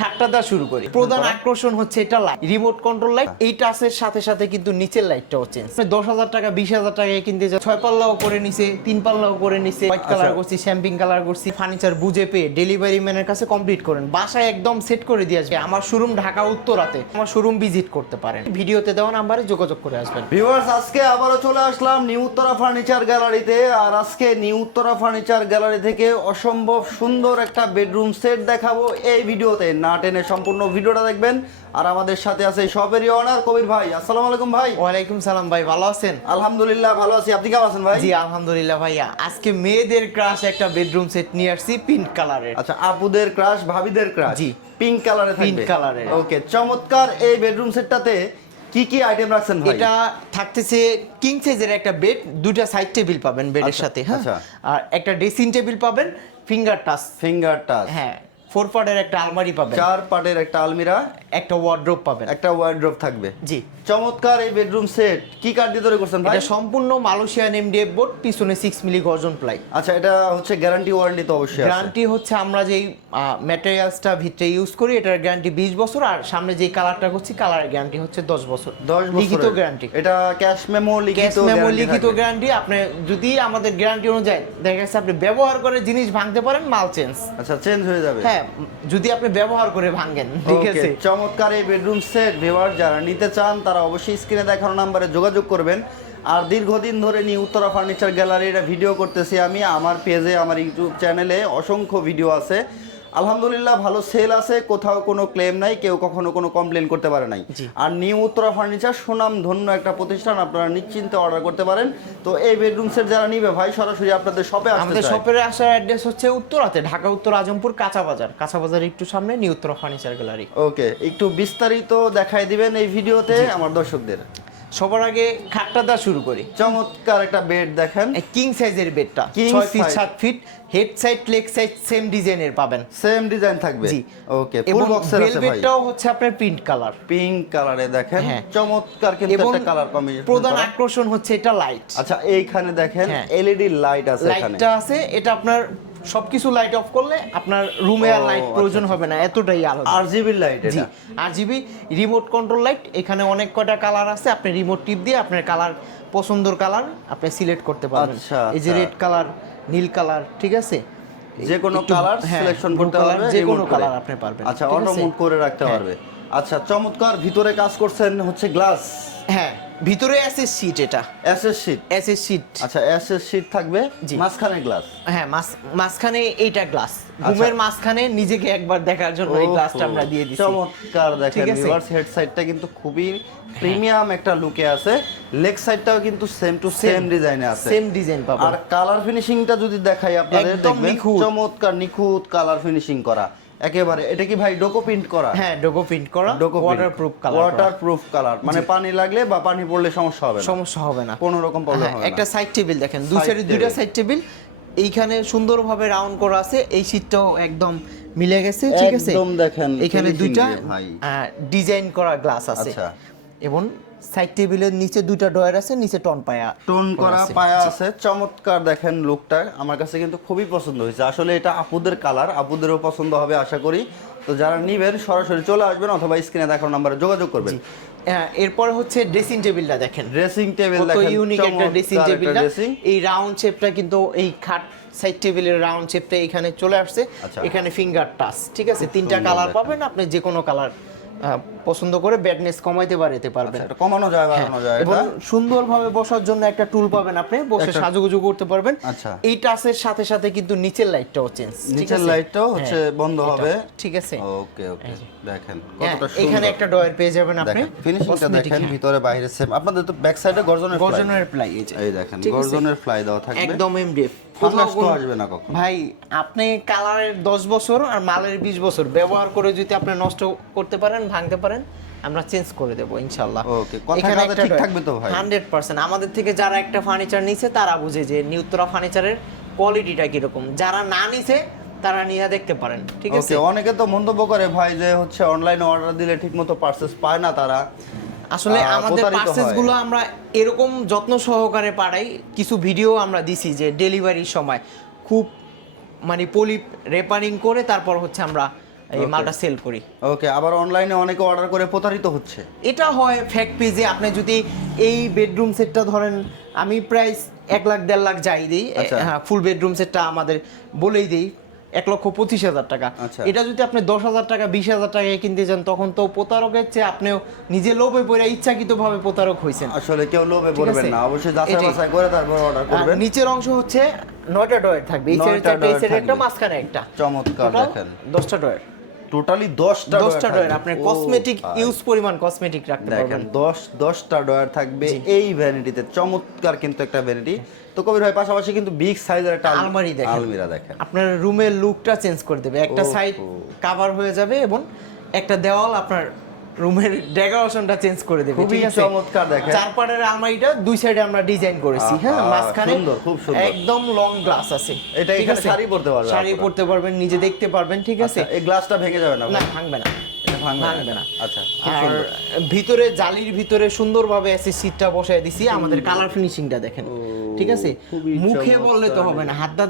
খাটটা দেওয়া শুরু করি। প্রধান আকর্ষণ হচ্ছে এটা লাইট রিমোট কন্ট্রোল লাইট এই টাচের সাথে সাথে কিন্তু নিচের লাইটটাও চেঞ্জ দশ হাজার টাকা বিশ হাজার টাকায় কিনতে যায় ছয় পাল্লাও করে নিছে তিন পাল্লাও করে নিছে। হোয়াইট কালার আচ্ছা। করছি শ্যাম্পিং কালার করছি ফার্নিচার বুঝে পেয়ে ডেলিভারি ম্যানের কাছে কমপ্লিট করেন। বাসায় একদম সেট করে দিয়ে আসবে। আমার শোরুম ঢাকা উত্তরাতে। আমার শোরুম ভিজিট করতে পারেন। ভিডিওতে দেওয়া নাম্বারে যোগাযোগ করে আসবেন। ভিউয়ার্স আজকে আবারও চলে আসলাম নিউ উত্তরা ফার্নিচার গ্যালারিতে আর আজকে নিউ উত্তরা ফার্নিচার গ্যালারি থেকে অসম্ভব সুন্দর একটা বেডরুম সেট দেখাবো এই ভিডিওতে। না টেনে সম্পূর্ণ ভিডিওটা দেখবেন। আর আমাদের সাথে আছে সবেরই অনার কবির ভাই। আসসালামু আলাইকুম ভাই। ওয়ালাইকুম সালাম ভাই ভালো আছেন? আলহামদুলিল্লাহ ভালো আছি। আপনি কেমন আছেন ভাই? জি আলহামদুলিল্লাহ ভাইয়া। আজকে মেয়েদের ক্রাশ একটা বেডরুম সেট নিয়ে আসছি পিঙ্ক কালারের আচ্ছা আপুদের ক্রাশ ভাবিদের ক্রাশ জি। পিঙ্ক কালারে colour এর। ওকে চমৎকার। এই বেডরুম সেটটাতে কি কি আইটেম রাখছেন ভাই? এটা থাকতেছে কিং সাইজের একটা বেড দুটা সাইড টেবিল পাবেন বেডের আচ্ছা, সাথে হ্যাঁ? আচ্ছা। আর একটা ড্রেসিং টেবিল পাবেন ফিঙ্গার টাচ ফিঙ্গার টাচ হ্যাঁ। ফোর পার্টের একটা আলমারি পাবেন। চার পাটের একটা আলমিরা একটা ওয়ার্ড্রোব পাবেন। একটা ওয়ার্ড্রোব থাকবে। জি। চমৎকার এই বেডরুম সেট কি কাঠ দিয়ে তৈরি করছেন ভাই? এটা সম্পূর্ণ মালয়েশিয়ান এমডিএফ বোর্ড পিছনে সিক্স মিলি গর্জন প্লাই আচ্ছা এটা হচ্ছে গ্যারান্টি ওয়ারেন্টি তো অবশ্যই গ্যারান্টি হচ্ছে আমরা যেই ম্যাটেরিয়ালসটা ভিতরে ইউজ করি এটার গ্যারান্টি বিশ বছর আর সামনে যেই কালারটা করছি কালারের গ্যারান্টি হচ্ছে দশ বছর। 10 বছর লিখিত গ্যারান্টি এটা ক্যাশ মেমো লিখিত ক্যাশ মেমো লিখিত গ্যারান্টি আপনি যদি আমাদের গ্যারান্টি অনুযায়ী দেখা গেছে আপনি ব্যবহার করে জিনিস ভাঙতে পারেন মাল চেঞ্জ আচ্ছা চেঞ্জ হয়ে যাবে। হ্যাঁ যদি আপনি ব্যবহার করে ভাঙেন ঠিক আছে? চমৎকার। এই বেডরুম সেট ভিওয়ার যারা নিতে চান, তারা অবশ্যই স্ক্রিনে দেখানো নাম্বারে যোগাযোগ করবেন। আর দীর্ঘদিন ধরে নিয়ে উত্তরা ফার্নিচার গ্যালারি এটা ভিডিও করতেছি আমি। আমার পেজে আমার ইউটিউব চ্যানেলে অসংখ্য ভিডিও আছে। আলহামদুলিল্লাহ ভালো সেল আছে কোথাও কোনো ক্লেম নাই কেউ কখনো কোনো কমপ্লেন করতে পারে নাই। আর নিউ উত্তরা ফার্নিচার সুনাম ধন্য একটা প্রতিষ্ঠান আপনারা নিশ্চিন্তে অর্ডার করতে পারেন। তো এই বেডরুম সেট যারা নিবে ভাই সরাসরি আপনাদের শপে আসতে আমাদের। শপের আসার অ্যাড্রেস হচ্ছে উত্তরাতে ঢাকা উত্তর আজমপুর কাঁচা বাজার। কাঁচা বাজার একটু সামনে new Uttara furniture gallery okay একটু বিস্তারিত দেখাই দিবেন এই ভিডিওতে আমার দর্শকদের। সবার আগে খাটটা দেওয়া শুরু করি। চমৎকার একটা বেড দেখেন। কিং সাইজের বেডটা ছয় ফিট সাত feet head side leg side same ডিজাইনের পাবেন। সেম ডিজাইন থাকবে। জি। ওকে ফুল বক্সের আছে ভাই। ভেলভেটটাও হচ্ছে আপনার প্রিন্ট কালার পিঙ্ক কালারে দেখেন। হ্যাঁ। চমৎকার কিন্তু একটা কালার কম্বিনেশন প্রধান আকর্ষণ হচ্ছে এটা লাইট আচ্ছা এইখানে দেখেন হ্যাঁ। এলইডি লাইট আছে এখানে। লাইটটা আছে এটা আপনার সবকিছু লাইট অফ করলে আপনার রুমে আর লাইট আচ্ছা, প্রয়োজন হবে না এতটাই আলাদা RGB light G R GB remote control light এখানে অনেক কয়টা কালার আছে আপনি রিমোট টিপ দিয়ে আপনার কালার পছন্দর কালার আপনি সিলেক্ট করতে পারবেন। আচ্ছা, এই যে আচ্ছা। রেড কালার নীল কালার ঠিক আছে? যে কোনো কালার হ্যাঁ, সিলেকশন করতে পারবে যে কোনো কালার আপনি পারবেন আচ্ছা অটো? মুভ করে রাখতে হ্যাঁ। পারবে। আচ্ছা চমৎকার ভিতরে কাজ করছেন হচ্ছে গ্লাস হ্যাঁ। ভিতরে অ্যাসেস শীট এটা। এসএস শীট অ্যাসেস শীট আচ্ছা এসএস শীট থাকবে। মাঝখানে গ্লাস হ্যাঁ মাঝ- মাঝখানে এইটা গ্লাস রুমের মাঝখানে নিজেকে একবার দেখার জন্য এই গ্লাসটা আমরা দিয়ে দিচ্ছি চমৎকার দেখেন ভিউয়ার্স হেড সাইডটা কিন্তু খুবই প্রিমিয়াম একটা লুকে আছে। লেগ সাইডটাও কিন্তু সেম টু সেম ডিজাইনে আছে। সেম ডিজাইন পাবেন। আর কালার ফিনিশিংটা যদি দেখাই আপনাদের দেখবেন নিখুঁত। চমৎকার নিখুঁত কালার ফিনিশিং করা। একেবারে। এটা কি ভাই ডোকো প্রিন্ট করা? হ্যাঁ ডোকো প্রিন্ট করা Duco waterproof colour waterproof colour মানে পানি লাগলে বা পানি পড়লে সমস্যা হবে না। সমস্যা হবে না। কোনো রকম প্রবলেম হ্যাঁ, হবে একটা সাইড টেবিল দেখেন দুই সাইডে দুইটা সাইড টেবিল এইখানে সুন্দরভাবে রাউন্ড করা আছে। এই সিটটাও একদম মিলে গেছে ঠিক আছে? একদম দেখেন এখানে দুইটা। ডিজাইন করা গ্লাস আছে। আচ্ছা। এবং সাইড টেবিলের নিচে দুইটা ডয়ার আছে নিচে টন পায়া টোন করা পায়া আছে। চমৎকার দেখেন লুকটা আমার কাছে কিন্তু খুবই পছন্দ হয়েছে। আসলে এটা আপুদের কালার আপুদেরও পছন্দ হবে আশা করি। তো যারা নিবেন সরাসরি চলে আসবেন অথবা স্ক্রিনে দেখানো নাম্বারে যোগাযোগ করবেন। হ্যাঁ, এরপর হচ্ছে ড্রেসিং টেবিলটা দেখেন। ড্রেসিং টেবিল কত দেখেন। ইউনিক একটা ড্রেসিং চমৎকার টেবিল এই রাউন্ড শেপটা কিন্তু এই খাট সাইড টেবিলের রাউন্ড শেপটা এখানে চলে আসছে। আচ্ছা। এখানে ফিঙ্গার টাচ ঠিক আছে? তিনটা কালার পাবেন আপনি যে কোনো কালার পছন্দ করে ব্যাডনেস কমাইতে বাড়াতে পারবেন। আচ্ছা, এটা কমানো যায় বাড়ানো যায় এবং সুন্দরভাবে বসার জন্য একটা টুল পাবেন আপনি বসে সাজুগুজু করতে পারবেন। আচ্ছা। এই টাচের সাথে সাথে কিন্তু নিচের লাইটটাও চেঞ্জ নিচের লাইটটাও হচ্ছে বন্ধ হবে? ঠিক আছে। ওকে ওকে দেখেন হ্যাঁ, কতটা এখানে একটা ডয়ার পেয়ে যাবেন আপনি। ফিনিশিংটা দেখেন হ্যাঁ। ভিতরে বাইরে সেম আপনাদের তো ব্যাক সাইডে গর্জনের গর্জনের প্লাই এই দেখেন গর্জনের ফ্লাই দেওয়া থাকবে। একদম এমডিএফ ভাই আপনি কালারের দশ বছর আর মালের বিশ বছর ব্যবহার করে যদি আপনি নষ্ট করতে পারেন ভাঙতে পারেন আমরা চেঞ্জ করে দেবো ইনশাল্লাহ। Okay, কথা ঠিক থাকবে তো ভাই? হান্ড্রেড পার্সেন্ট আমাদের থেকে যারা একটা ফার্নিচার নিছে তারা বুঝে যে নিউত্তরা ফার্নিচারের কোয়ালিটিটা কীরকম। যারা না নিছে তারা নিয়ে দেখতে পারেন ঠিক আছে? ওকে অনেকে তো মন্তব্য করে ভাই যে হচ্ছে অনলাইনে অর্ডার দিলে ঠিকমতো পার্সেস পায় না তারা। আসলে আমাদের প্রতারিত পার্সেসগুলো আমরা এরকম যত্ন সহকারে পাঠাই কিছু ভিডিও আমরা দিছি যে ডেলিভারির সময়। খুব মানে পলি রেপারিং করে তারপর হচ্ছে আমরা এই মালটা সেল করি। ওকে আবার অনলাইনে অনেকে অর্ডার করে প্রতারিত হচ্ছে। এটা হয় ফ্যাক পেজে আপনি যদি এই বেডরুম সেটটা ধরেন আমি প্রাইস এক লাখ দেড় লাখ যাই দিই আচ্ছা। হ্যাঁ ফুল বেডরুম সেটটা আমাদের বলেই দিই এক লক্ষ পঁচিশ হাজার টাকা। আচ্ছা। এটা যদি আপনি দশ হাজার টাকা বিশ হাজার টাকায় কিনতে চান তখন তো প্রতারকের চেয়ে আপনিও নিজে লোভে পড়ে ইচ্ছাকৃতভাবে প্রতারক হয়েছেন আসলে কেউ লোভে পড়বেন না অবশ্যই যাচাই বাছাই করে তারপর অর্ডার করবেন। নিচের অংশ হচ্ছে নয়টা ডয়ের থাকবে এই সাইডে একটা মাঝখানে একটা। চমৎকার দেখেন। দশটা ডয়ের টোটালি দশটা দশটা ডয়ার। আপনার কসমেটিক ইউজ পরিমাণ কসমেটিক রাখতে পারবেন। দশ দশটা ডয়ার থাকবে এই ভ্যানিটিতে চমৎকার কিন্তু একটা ভ্যানিটি তো কবির ভাই পাশাপাশি কিন্তু বিগ সাইজের একটা আলমারি দেখেন। আলমিরা দেখেন। আপনার রুমের লুকটা চেঞ্জ করে দেবে। একটা সাইড কাভার হয়ে যাবে এবং একটা দেওয়াল আপনার রুমের ডেকোরেশনটা চেঞ্জ করে দেবে খুবই চমৎকার দেখেন। চার পাটের আলমারিটা দুই সাইডে আমরা ডিজাইন করেছি হ্যাঁ? মাঝখানে সুন্দর, খুব সুন্দর। একদম লং গ্লাস আছে এটা এখানে শাড়ি পরতে পারবে শাড়ি পরতে পারবেন নিজে দেখতে পারবেন ঠিক আছে? আচ্ছা, এই গ্লাসটা ভেঙে যাবে না না ভাঙবে না। ভাঙবে ভাঙবে না। আচ্ছা আর ভিতরে জালির ভিতরে সুন্দরভাবে এসে সিটটা বসায় দিছি আমাদের কালার ফিনিশিংটা দেখেন ঠিক আছে? মুখে বললে তো হবে না হাতটা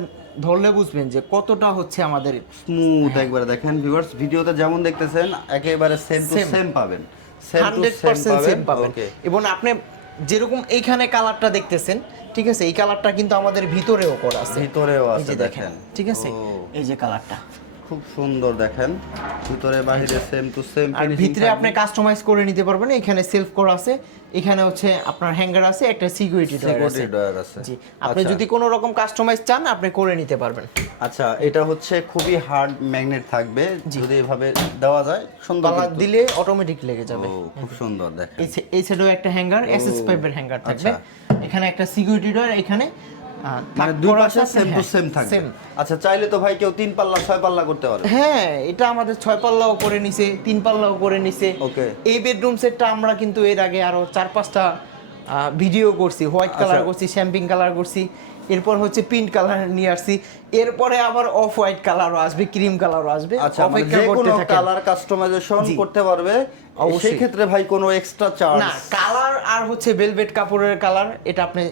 ধরলে বুঝবেন যে কতটা হচ্ছে আমাদের স্মুথ একবারে দেখেন ভিউয়ার্স ভিডিওতে যেমন দেখতেছেন একেবারে সেম টু সেম পাবেন। Same hundred same percent same পাবেন। এবং আপনি যেরকম এইখানে কালারটা দেখতেছেন ঠিক আছে এই কালারটা কিন্তু আমাদের ভিতরেও করা আছে। ভিতরেও আছে দেখেন ঠিক আছে? এই যে কালারটা খুব সুন্দর দেখেন। ভিতরে বাইরে সেম টু সেম আর ভিতরে আপনি কাস্টমাইজ করে নিতে পারবেন। এখানে সেলফ করা আছে এখানে হচ্ছে আপনার হ্যাঙ্গার আছে একটা সিকিউরিটি ডয়ার আছে। জি আপনি আচ্ছা। যদি কোনো রকম কাস্টমাইজ চান আপনি করে নিতে পারবেন। আচ্ছা এটা হচ্ছে খুবই হার্ড ম্যাগনেট থাকবে। যদি এভাবে দেওয়া যায় সুন্দর দিলে অটোমেটিক লেগে যাবে। খুব সুন্দর দেখেন। এই সাইডেও একটা হ্যাঙ্গার এসএস পাইপের হ্যাঙ্গার থাকবে। এখানে একটা সিকিউরিটি ডয়ার এখানে মানে দুই পাশে সেম টু সেম থাকবে। আচ্ছা চাইলে তো ভাই কেউ তিন পাল্লা ছয় পাল্লা করতে পারবে হ্যাঁ এটা আমাদের ছয় পাল্লাও করে নিছে তিন পাল্লাও করে নিছে Okay. এই বেডরুম সেটটা আমরা কিন্তু এর আগে আরও চার পাঁচটা ভিডিও করছি হোয়াইট কালার আচ্ছা। করছি শ্যাম্পিং কালার করছি এরপর হচ্ছে পিঙ্ক কালার নিয়ে আসছি এরপরে আবার অফ হোয়াইট কালারও আসবে ক্রিম কালারও আসবে আচ্ছা মানে যে কোনো। কালার কাস্টমাইজেশন করতে পারবে। সেই ক্ষেত্রে ভাই কোনো এক্সট্রা চার্জ না কালার আর হচ্ছে ভেলভেট কাপড়ের কালার এটা আপনি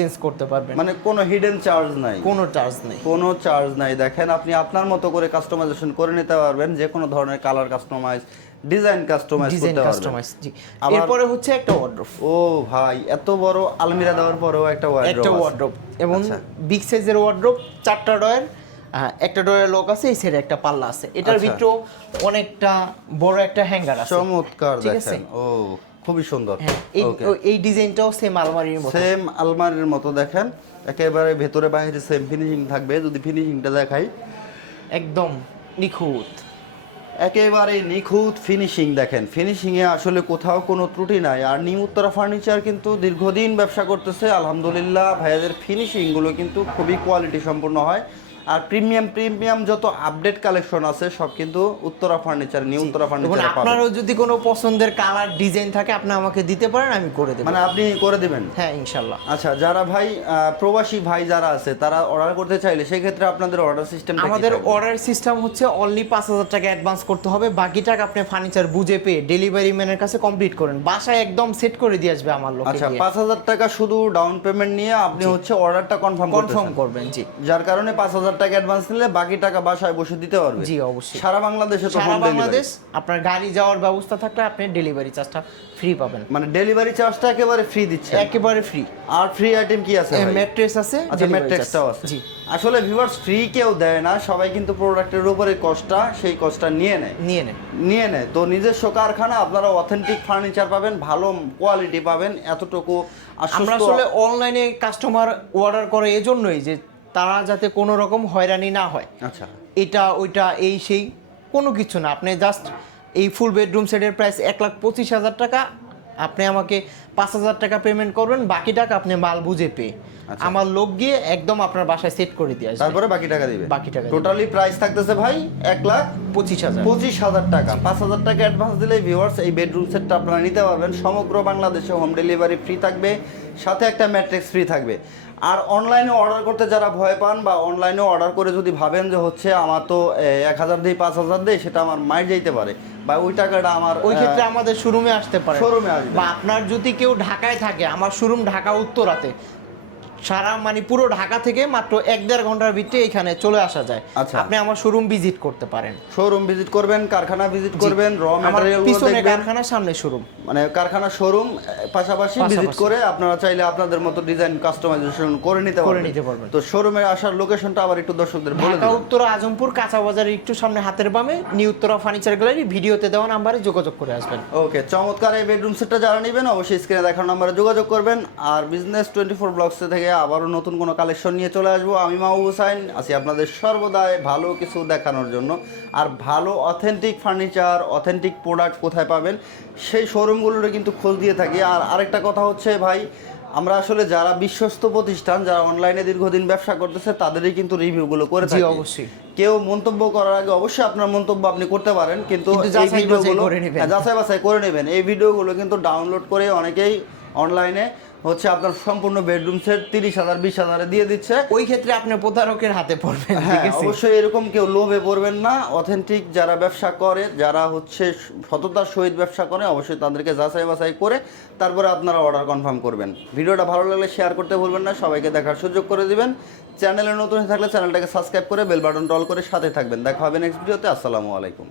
চেঞ্জ করতে পারবেন। মানে কোনো হিডেন চার্জ নাই। কোনো চার্জ নেই। কোনো চার্জ নাই। দেখেন আপনি আপনার মতো করে কাস্টমাইজেশন করে নিতে পারবেন যে কোনো ধরনের কালার কাস্টমাইজ ডিজাইন কাস্টমাইজ করতে পারবেন। কাস্টমাইজ জি। এরপরে হচ্ছে একটা ওয়ার্ড্রোব ও ভাই এত বড় আলমিরা দেওয়ার পরেও একটা wardrobe একটা আছে। ওয়ার্ড্রোব এবং। বিগ সাইজের ওয়ার্ড্রোব চারটা ডয়ের একটা ডয়ের লক আছে এই সাইডে একটা পাল্লা আছে। এটার আচ্ছা। ভিতরেও অনেকটা বড় একটা হ্যাঙ্গার আছে। চমৎকার দেখেন। ও। খুবই সুন্দর। হ্যাঁ এই ডিজাইনটাও সেম আলমারির মতো। সেম আলমারির মতো দেখেন। একেবারে ভেতরে বাইরে সেম ফিনিশিং থাকবে যদি ফিনিশিংটা দেখাই। একদম নিখুঁত। একেবারে নিখুঁত ফিনিশিং দেখেন। ফিনিশিংয়ে আসলে কোথাও কোনো ত্রুটি নাই। আর নিউ উত্তরা ফার্নিচার কিন্তু দীর্ঘদিন ব্যবসা করতেছে। আলহামদুলিল্লাহ ভাইয়াদের ফিনিশিংগুলো কিন্তু খুবই কোয়ালিটি সম্পন্ন হয়। আর প্রিমিয়াম প্রিমিয়াম যত আপডেট কালেকশন আছে সব কিন্তু উত্তরা ফার্নিচার নিউ উত্তরা ফার্নিচারে আপনারও যদি কোনো পছন্দের কালার ডিজাইন থাকে আপনি আমাকে দিতে পারেন আমি করে দেবো। মানে আপনি করে দিবেন? হ্যাঁ ইনশাল্লাহ। আচ্ছা যারা ভাই প্রবাসী ভাই যারা আছে তারা অর্ডার করতে চাইলে সেই ক্ষেত্রে আপনাদের অর্ডার সিস্টেম আমাদের অর্ডার সিস্টেম হচ্ছে অনলি পাঁচ হাজার টাকা অ্যাডভান্স করতে হবে। বাকি টাকা আপনি ফার্নিচার বুঝে পেয়ে ডেলিভারি ম্যানের কাছে কমপ্লিট করেন। বাসায় একদম সেট করে দিয়ে আসবে আমার লোক আচ্ছা পাঁচ হাজার টাকা শুধু ডাউন পেমেন্ট নিয়ে আপনি হচ্ছে অর্ডারটা কনফার্ম কনফার্ম করবেন জি। যার কারণে পাঁচ হাজার টাকা অ্যাডভান্স নিলে বাকি টাকা বাসায় বসে দিতে পারবে। জি অবশ্যই। সারা বাংলাদেশে সারা বাংলাদেশ আপনার গাড়ি যাওয়ার ব্যবস্থা থাকলে আপনি ডেলিভারি চার্জটা ফ্রি পাবেন। মানে ডেলিভারি চার্জটা একেবারে ফ্রি দিচ্ছে। একেবারে ফ্রি আর ফ্রি আইটেম কি আছে ম্যাট্রেস আছে আচ্ছা charge। আছে। জি। আসলে ভিউয়ার্স ফ্রি কেউ দেয় না সবাই কিন্তু প্রোডাক্টের উপরে কস্টটা সেই কস্টটা নিয়ে নেয়। নিয়ে নেন নিয়ে নেয়। তো নিজস্ব কারখানা আপনারা অথেন্টিক ফার্নিচার পাবেন ভালো কোয়ালিটি পাবেন এতটুকু আমরা আসলে অনলাইনে কাস্টমার অর্ডার করে এজন্যই যে তারা যাতে কোনো রকম হয়রানি না হয়। আচ্ছা। এটা ওইটা এই সেই কোনো কিছু না। আপনি জাস্ট এই ফুল বেডরুম সেটের প্রাইস এক লাখ পঁচিশ হাজার টাকা আপনি আমাকে পাঁচ হাজার টাকা পেমেন্ট করবেন বাকি টাকা আপনি মাল বুঝে পেয়ে। আচ্ছা। আমার লোক গিয়ে একদম আপনার বাসায় সেট করে দিয়ে আসবে। তারপরে বাকি টাকা দিবে? বাকি টাকা টোটালি প্রাইস থাকতেছে ভাই এক লাখ পঁচিশ হাজার। পঁচিশ হাজার টাকা। পাঁচ হাজার টাকা অ্যাডভান্স দিলে ভিউয়ার্স এই বেডরুম সেটটা আপনারা নিতে পারবেন। সমগ্র বাংলাদেশে হোম ডেলিভারি ফ্রি থাকবে সাথে একটা ম্যাট্রিক্স ফ্রি থাকবে। আর অনলাইনে অর্ডার করতে যারা ভয় পান বা অনলাইনে অর্ডার করে যদি ভাবেন যে হচ্ছে আমার তো এক হাজার দিই পাঁচ হাজার দিই সেটা আমার মাইর যেতে পারে। বা ওই টাকাটা আমার ওই ক্ষেত্রে আহ, আমাদের শোরুমে আসতে পারে শোরুমে আসবে। বা আপনার যদি কেউ ঢাকায় থাকে আমার শোরুম ঢাকা উত্তরাতে সারা মানে পুরো ঢাকা থেকে মাত্র এক দেড় ঘণ্টার ভিতরে এখানে চলে আসা যায়। আচ্ছা। আপনি আমার শোরুম ভিজিট করতে পারেন। শোরুম ভিজিট করবেন কারখানা ভিজিট করবেন র ম্যাটেরিয়াল পিছনে কারখানার সামনে শোরুম মানে কারখানা শোরুম পাশাপাশি ভিজিট। করে আপনারা চাইলে আপনাদের মতো ডিজাইন কাস্টমাইজেশন করে নিতে পারবেন। নিতে পারবেন। তো শোরুমে আসার লোকেশনটা আবার একটু দর্শকদের বলে দিন উত্তর আজমপুর কাঁচা বাজারের একটু সামনে হাতের বামে নিউ উত্তরা ফার্নিচার গ্যালারি ভিডিওতে দেওয়া নাম্বারে যোগাযোগ করে আসবেন। ওকে চমৎকার এই বেডরুম সেটটা যারা নেবেন অবশ্যই স্ক্রিনে দেখার নাম্বারে যোগাযোগ করবেন। আর বিজনেস টোয়েন্টি ফোর ব্লগসে থেকে আবারও নতুন কোনো কালেকশন নিয়ে চলে আসব। আমি মাহবুব হুসাইন আছি আপনাদের সর্বদাই ভালো কিছু দেখানোর জন্য। আর ভালো অথেন্টিক ফার্নিচার অথেন্টিক প্রোডাক্ট কোথায় পাবেন সেই শোরুমগুলোর কিন্তু খোঁজ দিয়ে থাকি। আর আরেকটা কথা হচ্ছে ভাই আমরা আসলে যারা বিশ্বস্ত প্রতিষ্ঠান যারা অনলাইনে দীর্ঘদিন ব্যবসা করতেছে তাদেরই কিন্তু রিভিউগুলো করে থাকি। অবশ্যই। কেউ মন্তব্য করার আগে অবশ্যই আপনার মন্তব্য আপনি করতে পারেন কিন্তু এই যাচাই বাছাই ভিডিওগুলো। হ্যাঁ, যাচাই বাছাই করে নেবেন। এই ভিডিওগুলো কিন্তু ডাউনলোড করে অনেকেই অনলাইনে হচ্ছে আপনার সম্পূর্ণ বেডরুম সেট তিরিশ হাজার বিশ হাজারে দিয়ে দিচ্ছে। ওই ক্ষেত্রে আপনি প্রতারকের হাতে পড়বেন হ্যাঁ অবশ্যই এরকম কেউ লোভে পড়বেন না। অথেন্টিক যারা ব্যবসা করে যারা হচ্ছে সততার সহিত ব্যবসা করে অবশ্যই তাদেরকে যাচাই বাছাই করে তারপরে আপনারা অর্ডার কনফার্ম করবেন। ভিডিওটা ভালো লাগলে শেয়ার করতে ভুলবেন না সবাইকে দেখার সুযোগ করে দিবেন। চ্যানেলে নতুন থাকলে চ্যানেলটাকে সাবস্ক্রাইব করে বেল বাটন টল করে সাথে থাকবেন। দেখা হবে নেক্সট ভিডিওতে আসসালামু আলাইকুম।